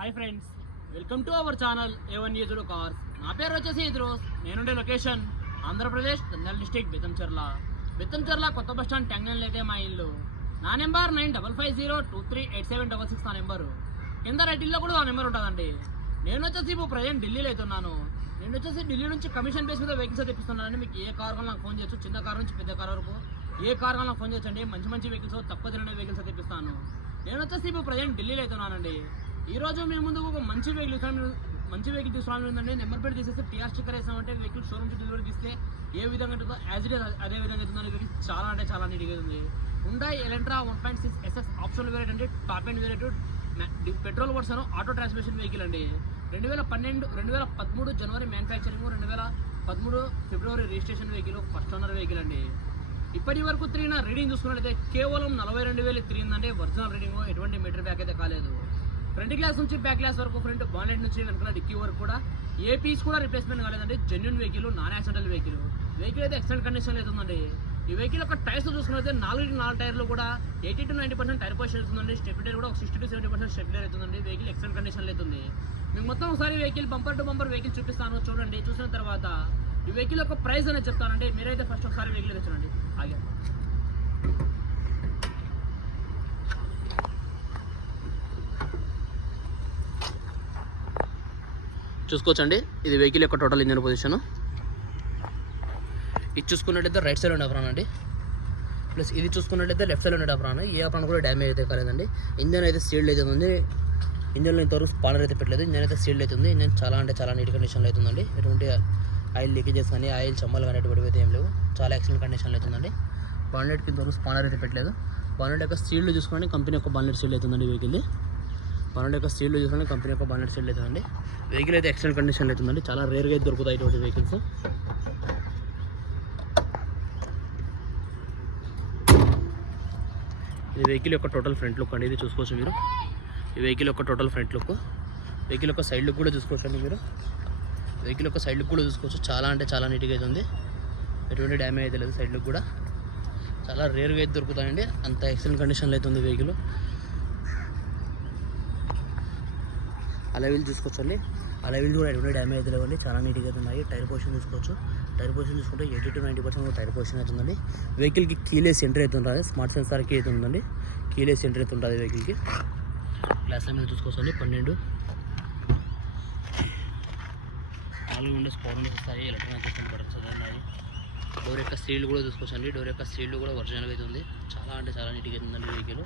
Hi friends welcome to our channel A one used cars నా పేరు వచ్చేసి ఇద్రోస్ నేనుండే లొకేషన్ ఆంధ్రప్రదేశ్ నంద్యాల డిస్టిక్ బెత్తంచెర్ల. బెత్తంచెర్ల కొత్త బస్ స్టాండ్ టెంగన్ అయితే మా ఇల్లు. నా number nine double five zero two three eight seven double six నా నెంబరు. కింద రైటిల్లో కూడా ఆ నెంబర్ ఉంటుందండి. నేను వచ్చేసి ఇప్పుడు ప్రజెంట్ ఢిల్లీలో అవుతున్నాను నేను వచ్చేసి ఢిల్లీ నుంచి కమిషన్ బేస్ మీద వెహికల్స్ తెప్పిస్తున్నానండి. మీకు ఏ కార్ నాకు ఫోన్ చేయొచ్చు. చిన్న కార్ నుంచి పెద్ద కార్ వరకు ఏ కార్ కావాలి నాకు ఫోన్ చేయొచ్చండి. మంచి మంచి వెహికల్స్ తక్కువ తిరిగిన వెహికల్స్ తెప్పిస్తాను. నేను వచ్చేసి ఇప్పుడు ప్రజెంట్ ఢిల్లీలో అవుతున్నానండి ఈ రోజు మీ ముందు ఒక మంచి వెహికల్ మంచి వెహికల్ తీసుకోవాలని ఉందండి నెంబర్ ప్లేట్ తీసేస్తే టీఆర్ స్టిక్కర్ వేసామంటే వెహికల్ షోరూమ్ చుట్టూ డెలివరీ తీస్తే ఏ విధంగా ఉంటుందో యాజ్ ఇట్ అదే విధంగా అవుతుందని వెహికల్ చాలా అంటే చాలా నీట్గా ఉంది. ఉండా Elantra one point six SS option variant అంటే top end variant petrol version auto transmission vehicle అండి. రెండు వేల పన్నెండు రెండు వేల పదమూడు జనవరి మ్యానుఫ్యాక్చరింగ్ రెండు వేల పదమూడు February registration vehicle first owner vehicle అండి. ఇప్పటి వరకు తిరిగిన రీడింగ్ చూసుకున్నట్లయితే కేవలం నలభై రెండు వేలు తిరిగిందంటే ఒరిజినల్ రీడింగ్ ఎటువంటి మీటర్ బ్యాక్ అయితే కాలేదు ఫ్రంట్ గ్లాస్ నుంచి బ్యాక్ గ్లాస్ వరకు ఫ్రంట్ బాన్లెట్ నుంచి వెనకాల డిక్కీ వరకు కూడా ఏ పీస్ కూడా రిప్లేస్మెంట్ కాలేదండి. Genuine vehicle non accidental vehicle vehicle అయితే ఎక్సలెంట్ కండిషన్ అవుతుందండి ఈ వెహికల్ యొక్క టైర్స్ చూసుకున్నైతే నాలుగు నాలుగు టైర్లు కూడా eighty to ninety percent tyre position అవుతుందండి స్టెప్ టైర్ కూడా ఒక sixty to seventy percent step tyre అవుతుందండి. వెహికల్ ఎక్సలెంట్ కండిషన్లో అవుతుంది. మీకు మొత్తం ఒకసారి vehicle bumper to bumper vehicle చూపిస్తాను. చూడండి చూసిన తర్వాత ఈ వెహికల్ యొక్క ప్రైస్ అనేది చెప్తానండి. మీరైతే ఫస్ట్ ఒకసారి వెహికల్ చూడండి. ఆగా. చూసుకోవచ్చండి. ఇది వెహికల్ యొక్క టోటల్ ఇంజన్ పొజిషన్. ఇది చూసుకున్నట్టయితే రైట్ సైడ్ ఉండే అప్రాన్ అండి. ప్లస్ ఇది చూసుకున్నట్టయితే లెఫ్ట్ సైడ్ ఉండే అప్రాన్. ఏ అప్రాన్ కూడా డ్యామేజ్ అయితే కాలేదండి. ఇంజన్ అయితే సీల్డ్ అయితే ఉంది. ఇంజన్లో ఇంతవరకు స్పానర్ అయితే పెట్టలేదు. ఇంజన్ అయితే సీల్డ్ అవుతుంది ఇంజన్ చాలా అంటే చాలా నీట్ కండిషన్లో అవుతుందండి ఎటువంటి ఆయిల్ లీకేజెస్ కానీ ఆయిల్ చమ్మలు కానీ ఎటువంటి అయితే ఏం లేవు. చాలా ఎక్సలెంట్ కండిషన్లో అవుతుందండి బాన్లెట్కి ఇంతవరకు స్పానర్ అయితే పెట్టలేదు. బాన్లెట్ యొక్క సీల్డ్ చూసుకోండి. కంపెనీ యొక్క బాన్లెట్ సీల్డ్ అవుతుందండి వెహికల్ పన్నెండు యొక్క సీడ్లు చూసుకుంటే కంపెనీ యొక్క బాన్లెట్ సీల్డ్ అవుతుందండి వెహికల్ అయితే ఎక్సలెంట్ కండిషన్లో అవుతుందండి చాలా రేర్గా అయితే దొరుకుతాయి ఇటువంటి వెహికల్స్ ఇది వెహికల్ యొక్క టోటల్ ఫ్రంట్ లుక్ అండి. ఇది చూసుకోవచ్చు మీరు. ఈ వెహికల్ యొక్క టోటల్ ఫ్రంట్ లుక్ వెహికల్ యొక్క సైడ్ లుక్ కూడా చూసుకోవచ్చు అండి మీరు. వెహికల్ యొక్క సైడ్ లుక్ కూడా చూసుకోవచ్చు. చాలా అంటే చాలా నీట్గా అయితే ఉంది. ఎటువంటి డ్యామేజ్ అయితే లేదు సైడ్ లుక్ కూడా. చాలా రేర్గా అయితే దొరుకుతాయండి. అంత ఎక్సలెంట్ కండిషన్లో అయితే ఉంది వెహికల్ అలవిల్ చూసుకోవచ్చు అండి. అలవిల్ కూడా ఎటువంటి డ్యామేజ్ అయితే లేవండి. చాలా నీట్గా అయితే ఉన్నాయి టైర్ పొజిషన్ చూసుకోవచ్చు. టైర్ పొజిషన్ చూసుకుంటే eighty to ninety percent tyre position అవుతుందండి వెహికల్కి కీలేస్ ఎంట్రీ అయితే ఉంటుంది స్మార్ట్ సెన్సార్కి అయితే ఉందండి. కీలేస్ ఎంట్రీ అయితే ఉంటుంది వెహికల్కి గ్లాస్ మీద చూసుకోవచ్చు పన్నెండు. నాలుగు ఉండే స్పౌన్ వస్తాయి. ఎలక్ట్రానిక్ బటన్స్ ఉన్నాయి. డోర్ యొక్క సీల్ కూడా చూసుకోవచ్చండి డోర్ యొక్క సీల్ కూడా ఒరిజినల్గా అయితే ఉంది. చాలా అంటే చాలా నీట్గా అవుతుందండి vehicle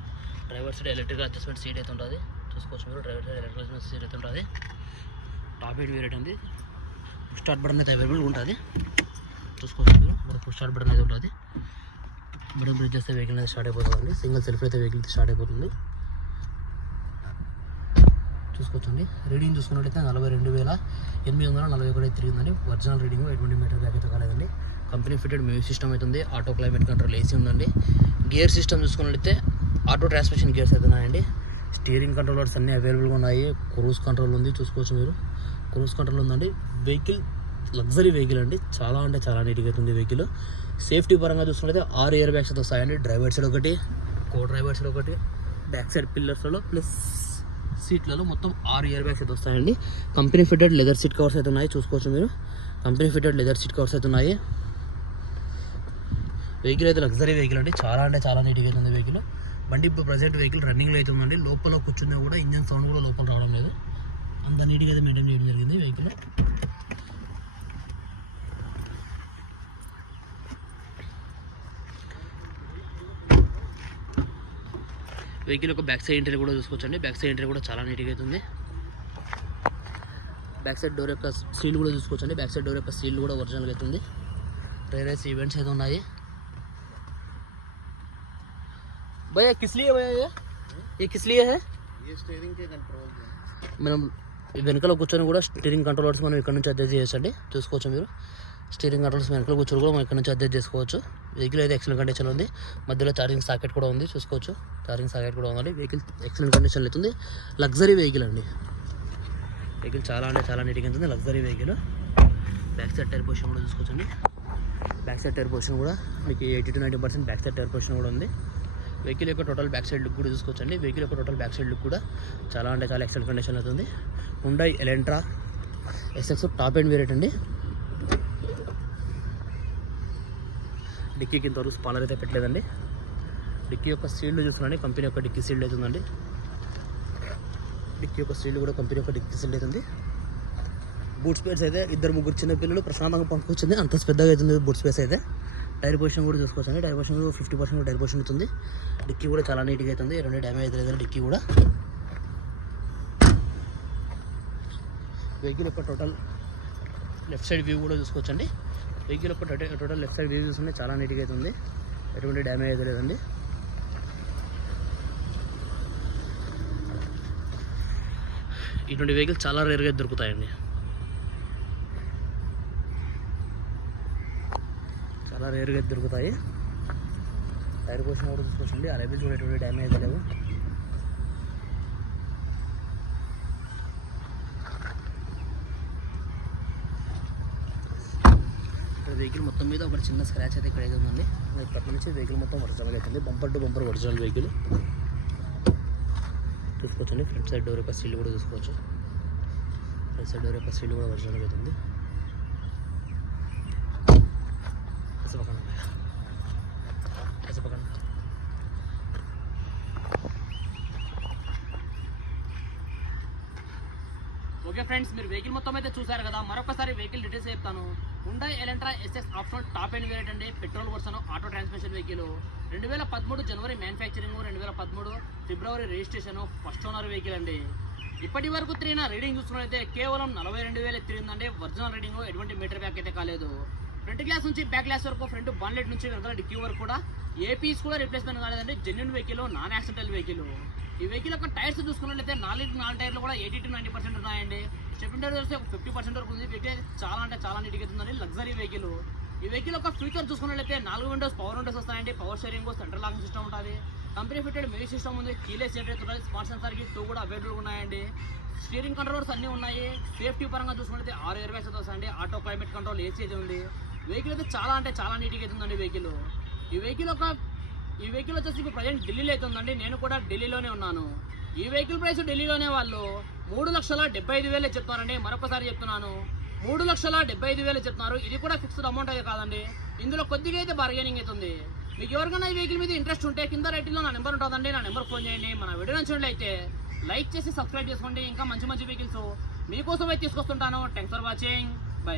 driver side electric adjustment seat అయితే ఉంటుంది చూసుకోవచ్చు మీరు. డ్రైవర్ సైడ్ ఎలక్ట్రికల్ సీట్ అయితే ఉంటుంది. టాప్ ఎయిట్ వేరేట్ ఉంది స్టార్ట్ బటన్ అయితే అవైలబుల్ ఉంటుంది. చూసుకోవచ్చు మీరు. మరి స్టార్ట్ బటన్ అయితే ఉంటుంది. బటన్ ప్రెస్ చేస్తే వెహికల్ అయితే స్టార్ట్ అయిపోతుంది. సింగిల్ సెల్ఫ్ అయితే వెహికల్ స్టార్ట్ అయిపోతుంది. చూసుకోవచ్చండి రీడింగ్ చూసుకున్నట్టయితే నలభై రెండు వేల ఎనిమిది వందల నలభై ఒకటి తిరిగిందండి. ఒరిజినల్ రీడింగ్ ఎటువంటి మీటర్ బ్యాక్ అయితే కాలేదండి. కంపెనీ ఫిటెడ్ మ్యూజిక్ సిస్టమ్ అవుతుంది. ఆటో క్లైమేట్ కంట్రోల్ ఏసీ ఉందండి. గేర్ సిస్టమ్ చూసుకున్నట్టయితే ఆటో ట్రాన్స్మిషన్ గేర్స్ అయితే ఉన్నాయండి. స్టీరింగ్ కంట్రోలర్స్ అన్నీ అవైలబుల్గా ఉన్నాయి. క్రూజ్ కంట్రోల్ ఉంది చూసుకోవచ్చు మీరు. క్రూజ్ కంట్రోల్ ఉందండి. వెహికల్ లగ్జరీ వెహికల్ అండి. చాలా అంటే చాలా నీట్గా అవుతుంది వెహికల్. సేఫ్టీ పరంగా చూసుకుంటే ఆరు ఇయర్ బ్యాగ్స్ అయితే వస్తాయండి. డ్రైవర్ సైడ్ ఒకటి కో డ్రైవర్ సైడ్ ఒకటి బ్యాక్ సైడ్ పిల్లర్స్లో ప్లస్ సీట్లలో మొత్తం ఆరు ఇయర్ బ్యాగ్స్ అయితే వస్తాయండి. Company fitted leather seat covers అయితే ఉన్నాయి. చూసుకోవచ్చు మీరు. Company fitted leather seat covers అయితే ఉన్నాయి. వెహికల్ అయితే లగ్జరీ వెహికల్ అండి. చాలా అంటే చాలా నీట్గా అవుతుంది వెహికల్. బండి ఇప్పుడు ప్రజెంట్ వెహికల్ రన్నింగ్లో అయితే ఉందండి. లోపల కూర్చున్నా కూడా ఇంజన్ సౌండ్ కూడా లోపల రావడం లేదు. అంత నీట్గా అయితే మెయింటైన్ చేయడం జరిగింది వెహికల్. వెహికల్ యొక్క బ్యాక్ సైడ్ ఎంట్రీ కూడా చూసుకోవచ్చండి. బ్యాక్ సైడ్ ఎంట్రీ కూడా చాలా నీట్గా అవుతుంది బ్యాక్ సైడ్ డోర్ యొక్క సీల్ కూడా చూసుకోవచ్చండి. బ్యాక్ సైడ్ డోర్ యొక్క సీల్ కూడా ఒరిజినల్గా అవుతుంది రేరేస్ ఈవెంట్స్ అయితే ఉన్నాయి. భయ్యా కిస్ లియే భయ్యా ये ये किस लिए है ये स्टीयरिंग के कंट्रोल है మనం ఈ వెనకాల కూర్చొని కూడా స్టీరింగ్ కంట్రోలర్స్ మనం ఇక్కడ నుంచి అడ్జస్ట్ చేయొచ్చండి చూసుకోవచ్చు మీరు స్టీరింగ్ కంట్రోల్స్ వెనకాల కూర్చొని కూడా మనం ఇక్కడ నుంచి అడ్జస్ట్ చేసుకోవచ్చు వెహికల్ అయితే ఎక్సలెంట్ కండిషన్ ఉంది మధ్యలో ఛార్జింగ్ సాకెట్ కూడా ఉంది చూసుకోవచ్చు ఛార్జింగ్ సాకెట్ కూడా ఉందండి వెహికల్ ఎక్సలెంట్ కండిషన్లో అవుతుంది లగ్జరీ వెహికల్ అండి వెహికల్ చాలా అంటే చాలా నీట్గా ఉంటుంది luxury vehicle back side tyre position కూడా చూసుకోవచ్చండి బ్యాక్ సైడ్ టైర్ పొజిషన్ కూడా మీకు eighty to ninety percent back side tyre position కూడా ఉంది వెహికల్ యొక్క టోటల్ బ్యాక్ సైడ్ లుక్ కూడా చూసుకోవచ్చండి. వెహికల్ యొక్క టోటల్ బ్యాక్ సైడ్ లుక్ కూడా చాలా అంటే చాలా ఎక్సలెంట్ కండిషన్ అవుతుంది Hyundai Elantra SX top and variant అండి. డిక్కీకి ఇంతవరకు స్పానర్ అయితే పెట్టలేదండి. డిక్కీ యొక్క సీల్డ్ చూస్తున్నాండి. కంపెనీ యొక్క డిక్కీ సీల్డ్ అవుతుందండి డిక్కీ యొక్క సీల్డ్ కూడా కంపెనీ యొక్క డిక్కీ సీల్డ్ అవుతుంది బూట్ స్పేస్ అయితే ఇద్దరు ముగ్గురు చిన్న పిల్లలు ప్రశాంతంగా పంపుకొచ్చింది అంత పెద్దగా అవుతుంది బూట్ స్పేస్ అయితే. టైర్ పొజిషన్ కూడా చూసుకోవచ్చండి. టైర్ పొజిషన్ కూడా ఫిఫ్టీ పర్సెంట్ టైర్ పొజిషన్ అవుతుంది డిక్కీ కూడా చాలా నీట్గా అవుతుంది రెండు డ్యామేజ్ లేదు డిక్కీ కూడా. వెహికల్ యొక్క టోటల్ లెఫ్ట్ సైడ్ వ్యూ కూడా చూసుకోవచ్చండి. వెహికల్ యొక్క టోటల్ లెఫ్ట్ సైడ్ వ్యూ చూసుకుంటే చాలా నీట్గా అవుతుంది ఎటువంటి డ్యామేజ్ అయితే లేదండి. ఇటువంటి వెహికల్ చాలా రేర్గా దొరుకుతాయండి. చాలా రేరుగా దొరుకుతాయి. టైర్ కోసం కూడా చూసుకోవచ్చండి ఆ రేబిల్స్ కూడా ఎటువంటి డ్యామేజ్ లేవు ఇక్కడ వెహికల్ మొత్తం మీద ఒక చిన్న స్క్రాచ్ అయితే ఇక్కడ అయితే ఉందండి. ఇప్పటి నుంచి వెహికల్ మొత్తం ఒరిజినల్ అవుతుంది bumper to bumper original vehicle చూసుకోవచ్చండి. ఫ్రంట్ సైడ్ డోర్ యొక్క సీల్ కూడా చూసుకోవచ్చు. ఫ్రంట్ సైడ్ డోర్ యొక్క సీల్ కూడా ఒరిజినల్ అవుతుంది ఓకే ఫ్రెండ్స్ మీరు వెహికల్ మొత్తం అయితే చూసారు కదా మరొకసారి వెహికల్ డీటెయిల్స్ చెప్తాను. Hyundai Elantra SS option top end variant అండి petrol version auto transmission vehicle రెండు వేల పదమూడు జనవరి మ్యానుఫ్యాక్చరింగ్ రెండు వేల పదమూడు ఫిబ్రవరి రిజిస్ట్రేషన్ ఫస్ట్ ఓనర్ వెహికల్ అండి. ఇప్పటి వరకు తిరిగిన రీడింగ్ చూసుకున్నట్లయితే కేవలం నలభై రెండు వేలు తిరిగిందండి. ఒరిజినల్ రీడింగ్ ఎటువంటి మీటర్ బ్యాక్ అయితే కాలేదు. ఫ్రంట్ గ్లాస్ నుంచి బ్యాక్ గ్లాస్ వరకు ఫ్రంట్ బాన్లెట్ నుంచి వెనకాల క్యూ వరకు కూడా ఏపీస్ కూడా రిప్లేస్మెంట్ కాలేదండి. Genuine vehicle non accidental vehicle ఈ వెహికల్ యొక్క టైర్స్ చూసుకున్నట్లయితే నాలుగు నాలుగు టైర్లు కూడా ఎయిటీ టు నైన్టీ పర్సెంట్ ఉన్నాయండి. స్టెప్ టైర్ వస్తే ఒక ఫిఫ్టీ పర్సెంట్ వరకు ఉంది. వెహికల్ చాలా అంటే చాలా నీట్గా ఉందండి. లగ్జరీ వెహికల్ ఈ వెహికల్ యొక్క ఫ్యూచర్ చూసుకున్నట్లయితే నాలుగు విండోస్ పవర్ విండోస్ వస్తాయండి. Power sharing central locking system ఉంటుంది. కంపెనీ ఫిటెడ్ మ్యూజిక్ సిస్టమ్ ఉంది. కీలెస్ జనరేటర్ ఉంటుంది స్మార్ట్ సెన్సార్కి టూ కూడా అవైలబుల్ ఉన్నాయండి. స్టీరింగ్ కంట్రోల్స్ అన్నీ ఉన్నాయి. సేఫ్టీ పరంగా చూసుకుంటే ఆరు ఇరవై బ్యాగ్స్ వస్తాయండి ఆటో క్లైమేట్ కంట్రోల్ ఏసీ అయితే ఉంది. వెహికల్ అయితే చాలా అంటే చాలా నీట్గా అవుతుందండి వెహికల్ ఈ వెహికల్ ఒక ఈ వెహికల్ వచ్చేసి ఇప్పుడు ప్రజెంట్ ఢిల్లీలో అయితే ఉందండి. నేను కూడా ఢిల్లీలోనే ఉన్నాను. ఈ వెహికల్ ప్రైస్ ఢిల్లీలోనే వాళ్ళు మూడు లక్షల డెబ్బై ఐదు వేలే చెప్తున్నారండి. మరొకసారి చెప్తున్నాను. మూడు లక్షల డెబ్బై ఐదు వేలు చెప్తున్నారు. ఇది కూడా ఫిక్స్డ్ అమౌంట్ అయితే కాదండి. ఇందులో కొద్దిగా అయితే బార్గెనింగ్ అవుతుంది మీకు ఎవరికైనా ఈ వెహికల్ మీద ఇంట్రెస్ట్ ఉంటే కింద రైట్లో నా నెంబర్ ఉంటుందండి. నా నెంబర్ ఫోన్ చేయండి. మన వీడియో నచ్చినట్లయితే లైక్ చేసి సబ్స్క్రైబ్ చేసుకోండి. ఇంకా మంచి మంచి వెహికల్స్ మీకోసం అయితే తీసుకొస్తుంటాను. Thanks for watching bye